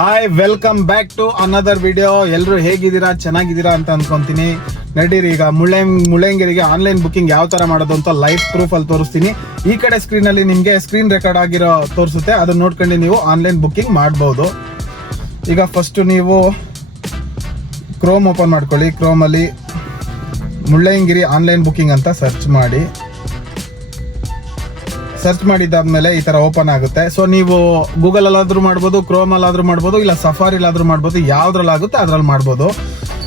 Hi, welcome back to another video. ಎಲ್ಲರೂ ಹೇಗಿದ್ದೀರಾ, ಚೆನ್ನಾಗಿದ್ದೀರಾ ಅಂತ ಅನ್ಕೊಂತೀನಿ. ನಡೀರಿ, ಈಗ ಮುಳ್ಳಯ್ಯನಗಿರಿಗೆ ಆನ್ಲೈನ್ ಬುಕಿಂಗ್ ಯಾವ ತರ ಮಾಡೋದು ಅಂತ ಲೈವ್ ಪ್ರೂಫ್ ಅಲ್ಲಿ ತೋರಿಸ್ತೀನಿ. ಈ ಕಡೆ ಸ್ಕ್ರೀನ್ ಅಲ್ಲಿ ನಿಮ್ಗೆ ಸ್ಕ್ರೀನ್ ರೆಕಾರ್ಡ್ ಆಗಿರೋ ತೋರಿಸುತ್ತೆ, ಅದನ್ನ ನೋಡ್ಕೊಂಡು ನೀವು ಆನ್ಲೈನ್ ಬುಕಿಂಗ್ ಮಾಡಬಹುದು. ಈಗ ಫಸ್ಟ್ ನೀವು ಕ್ರೋಮ್ ಓಪನ್ ಮಾಡ್ಕೊಳ್ಳಿ. ಕ್ರೋಮ್ ಅಲ್ಲಿ ಮುಳ್ಳಯ್ಯನಗಿರಿ ಆನ್ಲೈನ್ ಬುಕಿಂಗ್ ಅಂತ ಸರ್ಚ್ ಮಾಡಿ. ಸರ್ಚ್ ಮಾಡಿದ್ದಾದ್ಮೇಲೆ ಈ ತರ ಓಪನ್ ಆಗುತ್ತೆ. ಸೊ ನೀವು ಗೂಗಲ್ ಅಲ್ಲಾದ್ರೂ ಮಾಡ್ಬೋದು, ಕ್ರೋಮ್ ಅಲ್ಲಾದ್ರೂ ಮಾಡ್ಬೋದು, ಇಲ್ಲ ಸಫಾರಿಲಾದ್ರೂ ಮಾಡ್ಬೋದು, ಯಾವ್ದ್ರಲ್ಲಾಗುತ್ತೆ ಅದ್ರಲ್ಲಿ ಮಾಡ್ಬೋದು.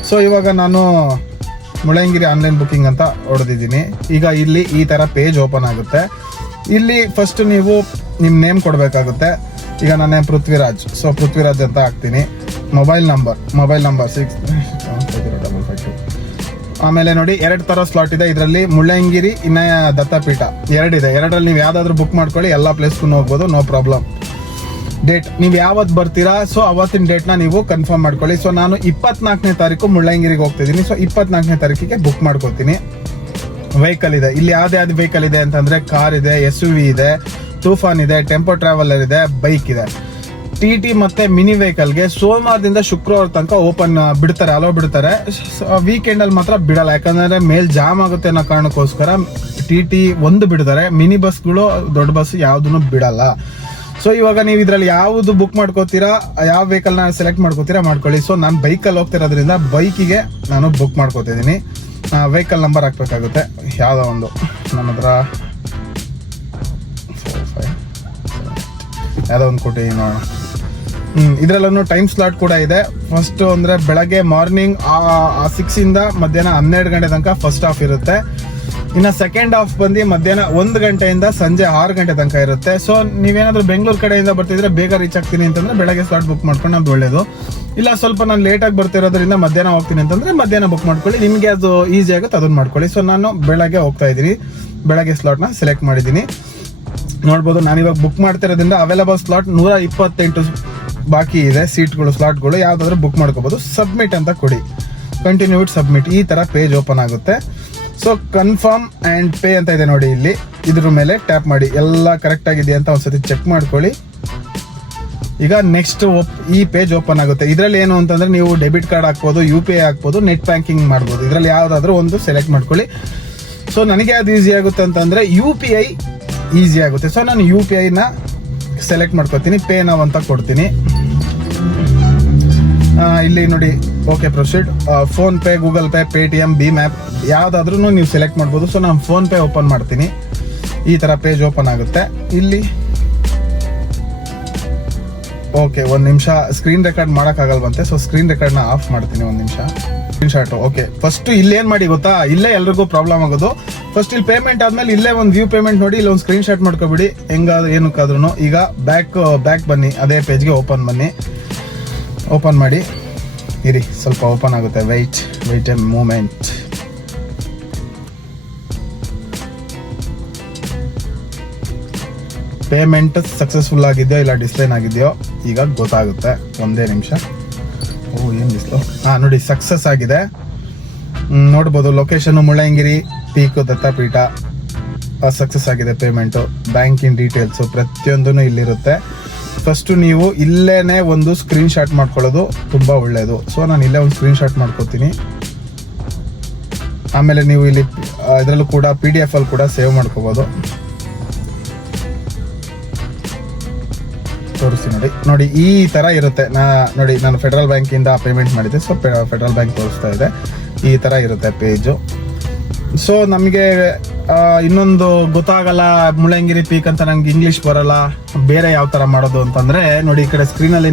ಸೊ ಇವಾಗ ನಾನು ಮುಳ್ಳಯ್ಯನಗಿರಿ ಆನ್ಲೈನ್ ಬುಕಿಂಗ್ ಅಂತ ಹೊಡೆದಿದ್ದೀನಿ. ಈಗ ಇಲ್ಲಿ ಈ ತರ ಪೇಜ್ ಓಪನ್ ಆಗುತ್ತೆ. ಇಲ್ಲಿ ಫಸ್ಟ್ ನೀವು ನಿಮ್ಮ ನೇಮ್ ಕೊಡಬೇಕಾಗುತ್ತೆ. ಈಗ ನನ್ನ ನೇಮ್ ಪೃಥ್ವಿರಾಜ್. ಸೊ ಪೃಥ್ವಿರಾಜ್ ಅಂತ ಹಾಕ್ತೀನಿ. ಮೊಬೈಲ್ ನಂಬರ್ 6 ಆಮೇಲೆ ನೋಡಿ 2 ತರ ಸ್ಲಾಟ್ ಇದೆ ಇದರಲ್ಲಿ. ಮುಳ್ಳಯ್ಯನಗಿರಿ ಇನ್ನ ದತ್ತಪೀಠ ಎರಡಿದೆ. ಎರಡರಲ್ಲಿ ನೀವು ಯಾವ್ದಾದ್ರು ಬುಕ್ ಮಾಡ್ಕೊಳ್ಳಿ, ಎಲ್ಲ ಪ್ಲೇಸ್ಗೂ ಹೋಗ್ಬೋದು, ನೋ ಪ್ರಾಬ್ಲಮ್. ಡೇಟ್ ನೀವು ಯಾವತ್ತು ಬರ್ತೀರಾ, ಸೊ ಅವತ್ತಿನ ಡೇಟ್ನ ನೀವು ಕನ್ಫರ್ಮ್ ಮಾಡ್ಕೊಳ್ಳಿ. ಸೊ ನಾನು 24ನೇ ತಾರೀಕು ಮುಳ್ಳಯ್ಯನಗಿರಿಗೆ ಹೋಗ್ತಿದ್ದೀನಿ. ಸೊ 24ನೇ ತಾರೀಕಿಗೆ ಬುಕ್ ಮಾಡ್ಕೊತೀನಿ. ವೆಹಿಕಲ್ ಇದೆ ಇಲ್ಲಿ, ಯಾವ್ದು ವೆಹಿಕಲ್ ಇದೆ ಅಂತಂದ್ರೆ ಕಾರ್ ಇದೆ, SUV ಇದೆ, ತೂಫಾನ್ ಇದೆ, ಟೆಂಪೋ ಟ್ರಾವೆಲರ್ ಇದೆ, ಬೈಕ್ ಇದೆ. TT ಮತ್ತೆ ಮಿನಿ ವೆಹಿಕಲ್ಗೆ ಸೋಮವಾರದಿಂದ ಶುಕ್ರವಾರ ತನಕ ಓಪನ್ ಬಿಡ್ತಾರೆ, ಅಲೋ ಬಿಡ್ತಾರೆ. ವೀಕೆಂಡ್ ಅಲ್ಲಿ ಮಾತ್ರ ಬಿಡಲ್ಲ, ಯಾಕಂದ್ರೆ ಮೇಲ್ ಜಾಮ್ ಆಗುತ್ತೆ ಅನ್ನೋ ಕಾರಣಕ್ಕೋಸ್ಕರ TT ಒಂದು ಬಿಡ್ತಾರೆ. ಮಿನಿ ಬಸ್ಗಳು, ದೊಡ್ಡ ಬಸ್ ಯಾವ್ದನ್ನು ಬಿಡಲ್ಲ. ಸೊ ಇವಾಗ ನೀವು ಇದ್ರಲ್ಲಿ ಯಾವ್ದು ಬುಕ್ ಮಾಡ್ಕೋತೀರಾ, ಯಾವ ವೆಹಿಕಲ್ ನ ಸೆಲೆಕ್ಟ್ ಮಾಡ್ಕೋತೀರಾ ಮಾಡ್ಕೊಳ್ಳಿ. ಸೊ ನಾನು ಬೈಕಲ್ಲಿ ಹೋಗ್ತಿರೋದ್ರಿಂದ ಬೈಕಿಗೆ ನಾನು ಬುಕ್ ಮಾಡ್ಕೋತಿದ್ದೀನಿ. ವೆಹಿಕಲ್ ನಂಬರ್ ಹಾಕ್ಬೇಕಾಗುತ್ತೆ, ಯಾವ್ದೋ ಒಂದು ನನ್ನ ಹತ್ರ ಯಾವ್ದೋ ಒಂದು ಕೊಟ್ಟಿದ್ದೀನಿ ನೋಡೋಣ. ಇದ್ರಲ್ಲೂ ಟೈಮ್ ಸ್ಲಾಟ್ ಕೂಡ ಇದೆ. ಫಸ್ಟ್ ಅಂದ್ರೆ ಬೆಳಗ್ಗೆ ಮಾರ್ನಿಂಗ್ 6 ಇಂದ ಮಧ್ಯಾಹ್ನ 12 ಗಂಟೆ ತನಕ ಫಸ್ಟ್ ಹಾಫ್ ಇರುತ್ತೆ. ಇನ್ನು ಸೆಕೆಂಡ್ ಹಾಫ್ ಬಂದು ಮಧ್ಯಾಹ್ನ 1 ಗಂಟೆಯಿಂದ ಸಂಜೆ 6 ಗಂಟೆ ತನಕ ಇರುತ್ತೆ. ಸೊ ನೀವೇನಾದ್ರೂ ಬೆಂಗಳೂರು ಕಡೆಯಿಂದ ಬರ್ತಿದ್ರೆ ಬೇಗ ರೀಚ್ ಆಗ್ತೀನಿ ಅಂತಂದ್ರೆ ಬೆಳಗ್ಗೆ ಸ್ಲಾಟ್ ಬುಕ್ ಮಾಡ್ಕೊಂಡು ನಮ್ದು ಒಳ್ಳೇದು. ಇಲ್ಲ ಸ್ವಲ್ಪ ನಾನು ಲೇಟಾಗಿ ಬರ್ತಿರೋದ್ರಿಂದ ಮಧ್ಯಾಹ್ನ ಹೋಗ್ತೀನಿ ಅಂತಂದ್ರೆ ಮಧ್ಯಾಹ್ನ ಬುಕ್ ಮಾಡ್ಕೊಳ್ಳಿ, ನಿಮಗೆ ಅದು ಈಸಿ ಆಗುತ್ತೆ ಅದನ್ನ ಮಾಡ್ಕೊಳ್ಳಿ. ಸೊ ನಾನು ಬೆಳಗ್ಗೆ ಹೋಗ್ತಾ ಇದ್ದೀನಿ, ಬೆಳಗ್ಗೆ ಸ್ಲಾಟ್ನ ಸೆಲೆಕ್ಟ್ ಮಾಡಿದ್ದೀನಿ. ನೋಡ್ಬೋದು ನಾನು ಇವಾಗ ಬುಕ್ ಮಾಡ್ತಿರೋದ್ರಿಂದ ಅವೈಲಬಲ್ ಸ್ಲಾಟ್ 128 ಬಾಕಿ ಇದೆ ಸೀಟ್ಗಳು, ಸ್ಲಾಟ್ಗಳು. ಯಾವ್ದಾದ್ರು ಬುಕ್ ಮಾಡ್ಕೋಬಹುದು. ಸಬ್ಮಿಟ್ ಅಂತ ಕೊಡಿ, ಕಂಟಿನ್ಯೂ ವಿತ್ ಸಬ್ಮಿಟ್. ಈ ತರ ಪೇಜ್ ಓಪನ್ ಆಗುತ್ತೆ. ಸೊ ಕನ್ಫರ್ಮ್ ಅಂಡ್ ಪೇ ಅಂತ ಇದೆ ನೋಡಿ, ಇಲ್ಲಿ ಇದ್ರ ಮೇಲೆ ಟ್ಯಾಪ್ ಮಾಡಿ. ಎಲ್ಲ ಕರೆಕ್ಟ್ ಆಗಿದೆ ಅಂತ ಒಂದ್ಸತಿ ಚೆಕ್ ಮಾಡ್ಕೊಳ್ಳಿ. ಈಗ ನೆಕ್ಸ್ಟ್ ಈ ಪೇಜ್ ಓಪನ್ ಆಗುತ್ತೆ. ಇದ್ರಲ್ಲಿ ಏನು ಅಂತಂದ್ರೆ ನೀವು ಡೆಬಿಟ್ ಕಾರ್ಡ್ ಹಾಕ್ಬೋದು, UPI ಹಾಕ್ಬೋದು, ನೆಟ್ ಬ್ಯಾಂಕಿಂಗ್ ಮಾಡ್ಬೋದು. ಇದ್ರಲ್ಲಿ ಯಾವ್ದಾದ್ರು ಒಂದು ಸೆಲೆಕ್ಟ್ ಮಾಡ್ಕೊಳ್ಳಿ. ಸೊ ನನಗೆ ಅದು ಈಸಿ ಆಗುತ್ತೆ ಅಂತಂದ್ರೆ UPI ಈಸಿ ಆಗುತ್ತೆ. ಸೊ ನಾನು UPI ನ ಸೆಲೆಕ್ಟ್ ಮಾಡ್ಕೊತೀನಿ, ಪೇ ನಾವ್ ಅಂತ ಕೊಡ್ತೀನಿ. ಇಲ್ಲಿ ನೋಡಿ okay proceed. PhonePe, Google pay, Paytm, ಭೀಮ್ ಆ್ಯಪ್ ಯಾವ್ದಾದ್ರು ನೀವು ಸೆಲೆಕ್ಟ್ ಮಾಡ್ಬೋದು. ಸೊ ನಾನು ಫೋನ್ ಪೇ ಓಪನ್ ಮಾಡ್ತೀನಿ. ಈ ತರ ಪೇಜ್ ಓಪನ್ ಆಗುತ್ತೆ. ಇಲ್ಲಿ ಓಕೆ, 1 ನಿಮಿಷ ಸ್ಕ್ರೀನ್ ರೆಕಾರ್ಡ್ ಮಾಡಕ್ಕಾಗಲ್ವಂತೆ. ಸೊ ಸ್ಕ್ರೀನ್ ರೆಕಾರ್ಡ್ ನ ಆಫ್ ಮಾಡ್ತೀನಿ, 1 ನಿಮಿಷ. Screen shot okay. ಫಸ್ಟ್ ಇಲ್ಲಿ ಏನ್ ಮಾಡಿ ಗೊತ್ತಾ, ಇಲ್ಲೇ ಎಲ್ರಿಗೂ ಪ್ರಾಬ್ಲಮ್ ಆಗೋದು. ಫಸ್ಟ್ ಇಲ್ಲಿ ಪೇಮೆಂಟ್ ಆದ್ಮೇಲೆ ಇಲ್ಲೇ ಒಂದು ವ್ಯೂ ಪೇಮೆಂಟ್ ನೋಡಿ, ಇಲ್ಲಿ ಒಂದು ಸ್ಕ್ರೀನ್ ಶಾಟ್ ಮಾಡ್ಕೊಬಿಡಿ, ಹೆಂಗಾದ್ರು ಏನಕ್ಕಾದ್ರೂ. ಈಗ ಬ್ಯಾಕ್ ಬನ್ನಿ, ಅದೇ ಪೇಜ್ಗೆ ಓಪನ್ ಬನ್ನಿ. ಓಪನ್ ಮಾಡಿ ಇರಿ, ಸ್ವಲ್ಪ ಓಪನ್ ಆಗುತ್ತೆ. Wait a moment. Payment successful ಆಗಿದೆಯೋ ಇಲ್ಲ ಡಿಸ್ಲೈನ್ ಆಗಿದೆಯೋ ಈಗ ಗೊತ್ತಾಗುತ್ತೆ. ಒಂದೇ ನಿಮಿಷ. ಏನ್ ಡಿಸ್ಲೋ, ನೋಡಿ ಸಕ್ಸಸ್ ಆಗಿದೆ. ನೋಡ್ಬೋದು location Mullayanagiri, peak Dattapeetha. Success ಆಗಿದೆ ಪೇಮೆಂಟು. ಬ್ಯಾಂಕಿನ ಡೀಟೇಲ್ಸು ಪ್ರತಿಯೊಂದೂ ಇಲ್ಲಿರುತ್ತೆ. ಫಸ್ಟ್ ನೀವು ಇಲ್ಲೇನೆ ಒಂದು ಸ್ಕ್ರೀನ್ ಶಾಟ್ ಮಾಡ್ಕೊಳ್ಳೋದು ತುಂಬಾ ಒಳ್ಳೆಯದು. ಸೊ ನಾನು ಇಲ್ಲೇ ಒಂದು ಸ್ಕ್ರೀನ್ ಶಾಟ್ ಮಾಡ್ಕೋತೀನಿ. ಆಮೇಲೆ ನೀವು ಇಲ್ಲಿ ಇದರಲ್ಲೂ ಕೂಡ PDF ಅಲ್ಲಿ ಕೂಡ ಸೇವ್ ಮಾಡ್ಕೋಬಹುದು. ತೋರಿಸ್ತೀನಿ ನೋಡಿ ಈ ತರ ಇರುತ್ತೆ. ನೋಡಿ ನಾನು ಫೆಡರಲ್ ಬ್ಯಾಂಕಿಂದ ಪೇಮೆಂಟ್ ಮಾಡಿದ್ದೆ. ಸೊ ಫೆಡರಲ್ ಬ್ಯಾಂಕ್ ತೋರಿಸ್ತಾ ಇದೆ. ಈ ತರ ಇರುತ್ತೆ ಪೇಜು. ಸೊ ನಮಗೆ ಇನ್ನೊಂದು ಗೊತ್ತಾಗಲ್ಲ, ಮುಳ್ಳಯ್ಯನಗಿರಿ ಪೀಕ್ ಅಂತ ನಂಗೆ ಇಂಗ್ಲಿಷ್ ಬರಲ್ಲ, ಬೇರೆ ಯಾವ ತರ ಮಾಡೋದು ಅಂತಂದ್ರೆ ನೋಡಿ ಈ ಕಡೆ ಸ್ಕ್ರೀನ್ ಅಲ್ಲಿ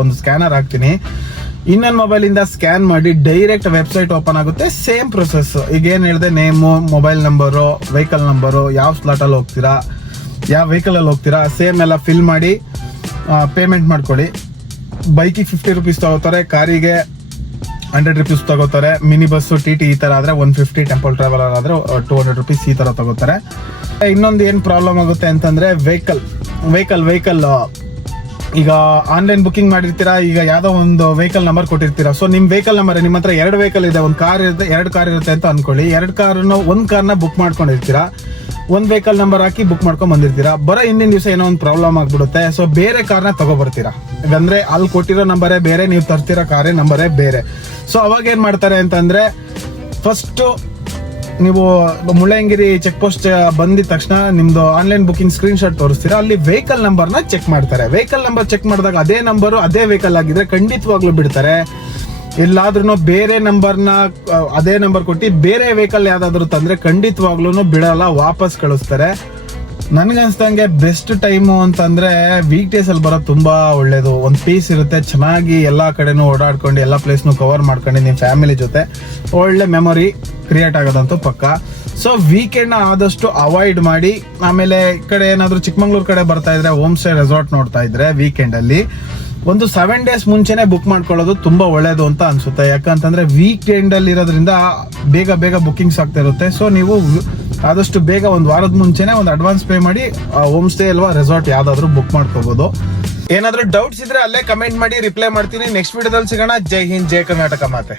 ಒಂದು ಸ್ಕ್ಯಾನರ್ ಹಾಕ್ತೀನಿ. ಇನ್ನೊಂದು ಮೊಬೈಲ್ ಇಂದ ಸ್ಕ್ಯಾನ್ ಮಾಡಿ ಡೈರೆಕ್ಟ್ ವೆಬ್ಸೈಟ್ ಓಪನ್ ಆಗುತ್ತೆ. Same process. ಈಗ ಏನ್ ಹೇಳಿದೆ, name, mobile number, vehicle number, ಯಾವ ಸ್ಲಾಟ್ ಅಲ್ಲಿ ಹೋಗ್ತೀರಾ, ಯಾವ ವೆಹಿಕಲ್ ಅಲ್ಲಿ ಹೋಗ್ತೀರಾ, ಸೇಮ್ ಎಲ್ಲ ಫಿಲ್ ಮಾಡಿ ಪೇಮೆಂಟ್ ಮಾಡ್ಕೊಳ್ಳಿ. ಬೈಕಿಗೆ 50 ರೂಪೀಸ್ ತಗೋತಾರೆ, ಕಾರಿಗೆ 100 ರೂಪೀಸ್ ತಗೋತಾರೆ. ಮಿನಿ ಬಸ್ಸು, TT ಈ ತರ ಆದ್ರೆ 150, ಟೆಂಪಲ್ ಟ್ರಾವೆಲರ್ ಆದ್ರೆ 200 ರೂಪೀಸ್ ಈ ತರ ತಗೋತಾರೆ. ಇನ್ನೊಂದು ಏನ್ ಪ್ರಾಬ್ಲಮ್ ಆಗುತ್ತೆ ಅಂತಂದ್ರೆ ವೆಹಿಕಲ್ ಈಗ ಆನ್ಲೈನ್ ಬುಕಿಂಗ್ ಮಾಡಿರ್ತೀರಾ, ಈಗ ಯಾವ್ದೋ ಒಂದು ವೆಹಿಕಲ್ ನಂಬರ್ ಕೊಟ್ಟಿರ್ತೀರಾ. ಸೊ ನಿಮ್ ವೆಹಿಕಲ್ ನಂಬರ್, ನಿಮ್ಮ ಹತ್ರ 2 ವೆಹಿಕಲ್ ಇದೆ, ಒಂದು ಕಾರ್ ಇರುತ್ತೆ, 2 ಕಾರ್ ಇರುತ್ತೆ ಅಂತ ಅನ್ಕೊಳ್ಳಿ. 2 ಕಾರ್ನ, 1 ಕಾರ್ನ ಬುಕ್ ಮಾಡ್ಕೊಂಡಿರ್ತೀರಾ. ಒಂದ್ ವೆಹಿಕಲ್ ನಂಬರ್ ಹಾಕಿ ಬುಕ್ ಮಾಡ್ಕೊಂಡ್ ಬಂದಿರ್ತೀರಾ, ಬರೋ ಹಿಂದಿನ ದಿವಸ ಏನೋ ಒಂದು ಪ್ರಾಬ್ಲಮ್ ಆಗ್ಬಿಡುತ್ತೆ. ಸೊ ಬೇರೆ ಕಾರ್ನ ತಗೊಬರ್ತೀರಾ, ಅಂದ್ರೆ ಅಲ್ಲಿ ಕೊಟ್ಟಿರೋ ನಂಬರೇ ಬೇರೆ, ನೀವು ತರ್ತಿರೋ ಕಾರೇ ನಂಬರೇ ಬೇರೆ. ಸೊ ಅವಾಗ ಏನ್ ಮಾಡ್ತಾರೆ ಅಂತಂದ್ರೆ, ಫಸ್ಟ್ ನೀವು ಮುಳ್ಳಯ್ಯನಗಿರಿ ಚೆಕ್ ಪೋಸ್ಟ್ ಬಂದಿದ ತಕ್ಷಣ ನಿಮ್ದು ಆನ್ಲೈನ್ ಬುಕಿಂಗ್ ಸ್ಕ್ರೀನ್ ಶಾಟ್ ತೋರಿಸ್ತೀರಾ, ಅಲ್ಲಿ ವೆಹಿಕಲ್ ನಂಬರ್ನ ಚೆಕ್ ಮಾಡ್ತಾರೆ. ವೆಹಿಕಲ್ ನಂಬರ್ ಚೆಕ್ ಮಾಡಿದಾಗ ಅದೇ ನಂಬರು ಅದೇ ವೆಹಿಕಲ್ ಆಗಿದ್ರೆ ಖಂಡಿತವಾಗ್ಲೂ ಬಿಡ್ತಾರೆ. ಎಲ್ಲಾದ್ರೂ ಬೇರೆ ನಂಬರ್ನ ಅದೇ ನಂಬರ್ ಕೊಟ್ಟು ಬೇರೆ ವೆಹಿಕಲ್ ಯಾವ್ದಾದ್ರು ತಂದ್ರೆ ಖಂಡಿತವಾಗ್ಲೂ ಬಿಡಲ್ಲ, ವಾಪಸ್ ಕಳಿಸ್ತಾರೆ. ನನ್ಗನ್ಸ್ದಂಗೆ ಬೆಸ್ಟ್ ಟೈಮು ಅಂತಂದ್ರೆ ವೀಕ್ ಡೇಸ್ ಅಲ್ಲಿ ಬರೋದು ತುಂಬಾ ಒಳ್ಳೇದು. ಒಂದ್ ಪೀಸ್ ಇರುತ್ತೆ, ಚೆನ್ನಾಗಿ ಎಲ್ಲಾ ಕಡೆನೂ ಓಡಾಡ್ಕೊಂಡು ಎಲ್ಲಾ ಪ್ಲೇಸ್ನು ಕವರ್ ಮಾಡ್ಕೊಂಡು ನಿಮ್ ಫ್ಯಾಮಿಲಿ ಜೊತೆ ಒಳ್ಳೆ ಮೆಮೊರಿ ಕ್ರಿಯೇಟ್ ಆಗೋದಂತೂ ಪಕ್ಕ. ಸೊ ವೀಕೆಂಡ್ ನ ಆದಷ್ಟು ಅವಾಯ್ಡ್ ಮಾಡಿ. ಆಮೇಲೆ ಈ ಕಡೆ ಏನಾದ್ರು ಚಿಕ್ಕಮಂಗ್ಳೂರ್ ಕಡೆ ಬರ್ತಾ ಇದ್ರೆ, ಹೋಮ್ ಸ್ಟೇ ರೆಸಾರ್ಟ್ ನೋಡ್ತಾ ಇದ್ರೆ ವೀಕೆಂಡ್ ಅಲ್ಲಿ ಒಂದು 7 days ಮುಂಚೆನೆ ಬುಕ್ ಮಾಡ್ಕೊಳ್ಳೋದು ತುಂಬಾ ಒಳ್ಳೇದು ಅಂತ ಅನ್ಸುತ್ತೆ. ಯಾಕಂತಂದ್ರೆ ವೀಕೆಂಡ್ ಅಲ್ಲಿ ಇರೋದ್ರಿಂದ ಬೇಗ ಬೇಗ ಬುಕಿಂಗ್ಸ್ ಆಗ್ತಾ ಇರುತ್ತೆ. ಸೊ ನೀವು ಆದಷ್ಟು ಬೇಗ ಒಂದು ವಾರದ ಮುಂಚೆನೆ ಒಂದು ಅಡ್ವಾನ್ಸ್ ಪೇ ಮಾಡಿ ಹೋಮ್ ಸ್ಟೇ ಅಲ್ವಾ ರೆಸಾರ್ಟ್ ಯಾವ್ದಾದ್ರು ಬುಕ್ ಮಾಡ್ಕೋಬಹುದು. ಏನಾದ್ರು ಡೌಟ್ಸ್ ಇದ್ರೆ ಅಲ್ಲೇ ಕಮೆಂಟ್ ಮಾಡಿ ರಿಪ್ಲೈ ಮಾಡ್ತೀನಿ. ನೆಕ್ಸ್ಟ್ ವಿಡಿಯೋದಲ್ಲಿ ಸಿಗೋಣ. ಜೈ ಹಿಂದ್, ಜೈ ಕರ್ನಾಟಕ ಮಾತೆ.